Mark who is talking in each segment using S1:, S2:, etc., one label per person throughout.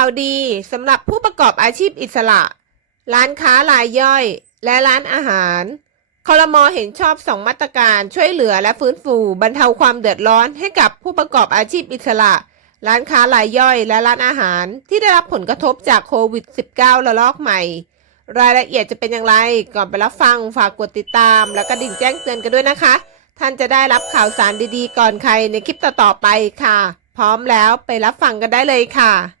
S1: าวดีสำหรับผู้ประกอบอาชีพอิสระ ร้านค้ารายย่อย และร้านอาหารคอรมอเห็นชอบสองมาตรการช่วยเหลือและฟื้นฟูบรรเทาความเดือดร้อนให้กับผู้ประกอบอาชีพอิสระ ร้านค้ารายย่อย และร้านอาหารที่ได้รับผลกระทบจากโควิด -19 ระลอกใหม่ รายละเอียดจะเป็นอย่างไรก่อนไปรับฟังฝากกดติดตาม แล้วก็ดิ่งแจ้งเตือนกันด้วยนะคะ ท่านจะได้รับข่าวสารดีๆ ก่อนใครในคลิปต่อๆไปค่ะ พร้อมแล้วไปรับฟังกันได้เลยค่ะ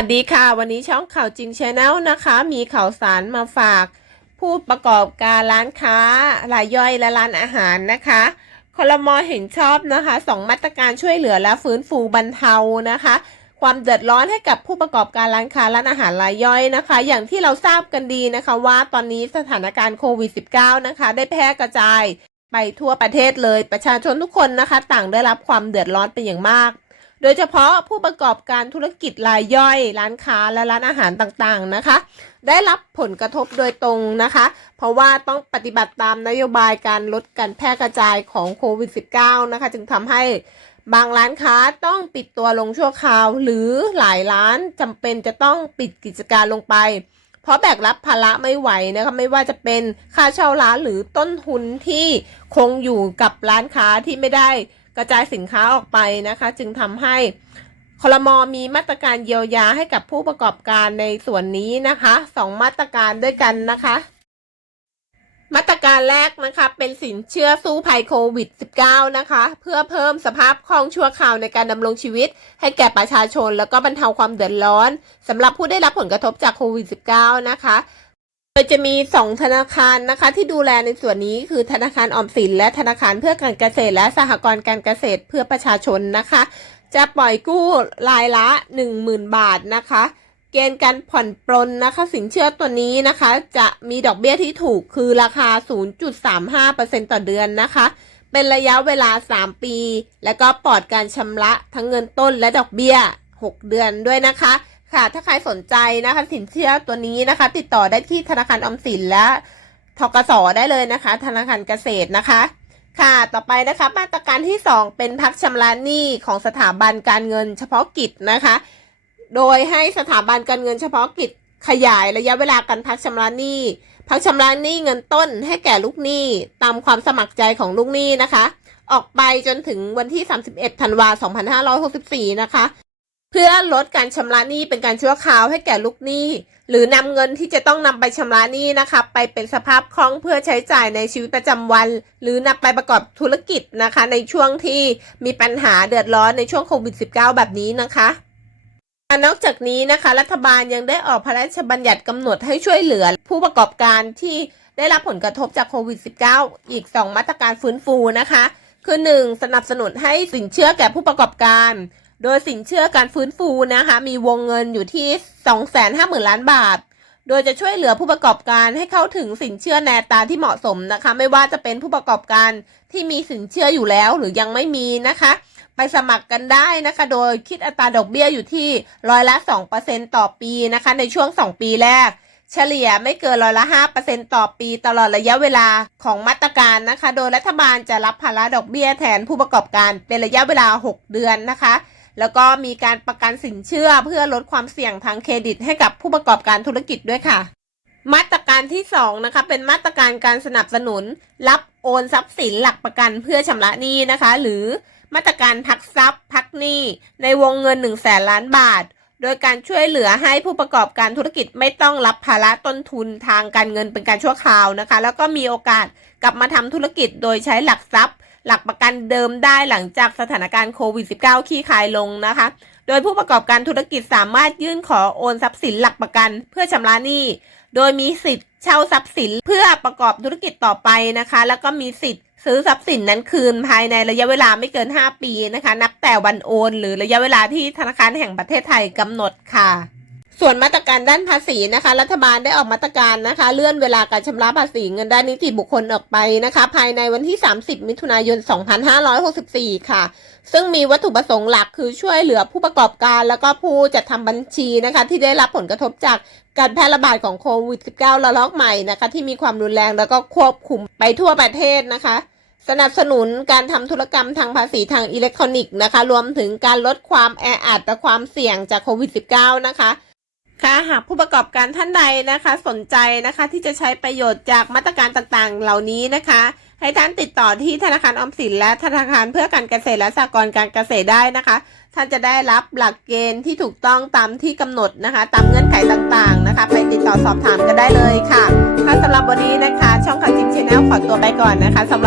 S1: สวัสดีค่ะ วันนี้ช่องข่าวจริงชาแนลนะคะ มีข่าวสารมาฝาก ผู้ประกอบการร้านค้ารายย่อยและร้านอาหารนะคะคลมอเห็นชอบนะคะสองมาตรการช่วยเหลือและฟื้นฟูบรรเทานะคะ ความเดือดร้อนให้กับผู้ประกอบการร้านค้าร้านอาหารรายย่อยนะคะ อย่างที่เราทราบกันดีนะคะว่าตอนนี้สถานการณ์โควิด -19 นะคะ ได้แพร่กระจายไปทั่วประเทศเลยประชาชนทุกคนนะคะ ต่างได้รับความเดือดร้อนเป็นอย่างมาก โดยเฉพาะผู้ประกอบการธุรกิจรายย่อย ร้านค้าและร้านอาหารต่างๆนะคะ ได้รับผลกระทบโดยตรงนะคะ เพราะว่าต้องปฏิบัติตามนโยบายการลดการแพร่กระจายของโควิด -19 นะคะ จึงทำให้บางร้านค้าต้องปิดตัวลงชั่วคราว หรือหลายร้านจำเป็นจะต้องปิดกิจการลงไป เพราะแบกรับภาระไม่ไหวนะคะไม่ว่าจะเป็นค่าเช่าร้านหรือต้นทุนที่คงอยู่กับร้านค้าที่ไม่ได้ กระจายสินค้าออกไปนะคะ จึงทำให้คลมมีมาตรการเยียวยาให้กับผู้ประกอบการในส่วนนี้นะคะสองมาตรการด้วยกันนะคะ มาตรการแรกนะคะ เป็นสินเชื่อสู้ภัยโควิด -19 นะคะ เพื่อเพิ่มสภาพคล่องชั่วคราวในการดำรงชีวิต ให้แก่ประชาชนแล้วก็บรรเทาความเดือดร้อนสำหรับผู้ได้รับผลกระทบจากโควิด -19 นะคะ ยจะมี 2 ธนาคารนะคะที่ดูแลในส่วนนี้คือธนาคารออมสิน และธนาคารเพื่อการเกษตร และสหกรณ์การเกษตรเพื่อประชาชนนะคะ จะปล่อยกู้รายละ 10,000 บาทนะคะ เกณฑ์การผ่อนปลนนะคะ สินเชื่อตัวนี้นะคะ จะมีดอกเบี้ยที่ถูกคือราคา 0.35%ต่อเดือนนะคะ เป็นระยะเวลา 3 ปี แล้วก็ปลอดการชำระทั้งเงินต้นและดอกเบี้ย 6 เดือนด้วยนะคะ ค่ะ ถ้าใครสนใจนะคะสินเชื่อตัวนี้นะคะ ติดต่อได้ที่ธนาคารออมสินและทกสได้เลยนะคะ ธนาคารเกษตรนะคะ ค่ะ ต่อไปนะคะ มาตรการที่ 2 เป็นพักชำระหนี้ของสถาบันการเงินเฉพาะกิจนะคะ โดยให้สถาบันการเงินเฉพาะกิจขยายระยะเวลาการพักชำระหนี้พักชำระหนี้เงินต้นให้แก่ลูกหนี้ตามความสมัครใจของลูกหนี้นะคะ ออกไปจนถึงวันที่ 31 ธันวาคม 2564 นะคะ เพื่อลดการชำระหนี้เป็นการชั่วคราวให้แก่ลูกหนี้ หรือนำเงินที่จะต้องนำไปชำระหนี้นะคะไปเป็นสภาพคล่องเพื่อใช้จ่ายในชีวิตประจำวัน หรือนำไปประกอบธุรกิจนะคะ ในช่วงที่มีปัญหาเดือดร้อนในช่วงโควิด -19 แบบนี้นะคะนอกจากนี้นะคะ รัฐบาลยังได้ออกพระราชบัญญัติกำหนดให้ช่วยเหลือ ผู้ประกอบการที่ได้รับผลกระทบจากโควิด -19 อีก 2 มาตรการฟื้นฟูนะคะ คือ 1. สนับสนุนให้สินเชื่อแก่ผู้ประกอบการ โดยสินเชื่อการฟื้นฟูนะคะ มีวงเงินอยู่ที่ 250,000 ล้านบาท โดยจะช่วยเหลือผู้ประกอบการให้เข้าถึงสินเชื่อแนตาที่เหมาะสมนะคะ ไม่ว่าจะเป็นผู้ประกอบการที่มีสินเชื่ออยู่แล้วหรือยังไม่มีนะคะ ไปสมัครกันได้นะคะ โดยคิดอัตราดอกเบี้ยอยู่ที่ร้อยละ 2%ต่อปีนะคะ ในช่วง 2 ปีแรกเฉลี่ยไม่เกินร้อยละ5%ต่อปีตลอดระยะเวลาของมาตรการนะคะ โดยรัฐบาลจะรับภาระดอกเบี้ยแทนผู้ประกอบการเป็นระยะเวลา 6 เดือนนะคะ แล้วก็มีการประกันสินเชื่อเพื่อลดความเสี่ยงทางเครดิตให้กับผู้ประกอบการธุรกิจด้วยค่ะ มาตรการที่2นะคะเป็นมาตรการการสนับสนุน รับโอนทรัพย์สินหลักประกันเพื่อชำระหนี้นะคะ หรือมาตรการพักทรัพย์ พักหนี้ในวงเงิน1นึ่งแสนล้านบาท โดยการช่วยเหลือให้ผู้ประกอบการธุรกิจไม่ต้องรับภาระต้นทุนทางการเงินเป็นการชั่วคราวนะคะ แล้วก็มีโอกาสกลับมาทำธุรกิจโดยใช้หลักทรัพย์ หลักประกันเดิมได้หลังจากสถานการณ์โควิด -19 ขี้คายลงนะคะ โดยผู้ประกอบการธุรกิจสามารถยื่นขอโอนทรัพย์สินหลักประกันเพื่อชำระหนี้ โดยมีสิทธิ์เช่าทรัพย์สินเพื่อประกอบธุรกิจต่อไปนะคะ แล้วก็มีสิทธิ์ซื้อทรัพย์สินนั้นคืนภายในระยะเวลาไม่เกิน 5 ปีนะคะ นับแต่วันโอน หรือระยะเวลาที่ธนาคารแห่งประเทศไทยกำหนดค่ะ ส่วนมาตรการด้านภาษีนะคะ รัฐบาลได้ออกมาตรการนะคะ เลื่อนเวลาการชำระภาษีเงินด้านนิติบุคคลออกไปนะคะ ภายในวันที่ 30 มิถุนายน 2564 ค่ะ ซึ่งมีวัตถุประสงค์หลักคือช่วยเหลือผู้ประกอบการ แล้วก็ผู้จัดทำบัญชีนะคะ ที่ได้รับผลกระทบจากการแพร่ระบาดของโควิด -19 ระลอกใหม่นะคะ ที่มีความรุนแรงแล้วก็ควบคุมไปทั่วประเทศนะคะสนับสนุนการทำธุรกรรมทางภาษีทางอิเล็กทรอนิกส์นะคะ รวมถึงการลดความแออัดและความเสี่ยงจากโควิด -19 นะคะ ค่ะหากผู้ประกอบการท่านใดนะคะสนใจนะคะที่จะใช้ประโยชน์จากมาตรการต่างๆ เหล่านี้นะคะ ให้ท่านติดต่อที่ธนาคารออมสินและธนาคารเพื่อการเกษตรและสหกรณ์การเกษตรได้นะคะ ท่านจะได้รับหลักเกณฑ์ที่ถูกต้องตามที่กำหนดนะคะ ตามเงื่อนไขต่างๆนะคะ ไปติดต่อสอบถามกันได้เลยค่ะค่ะสำหรับวันนี้นะคะ ช่องคาจินชแนลขอตัวไปก่อนนะคะสำหรับ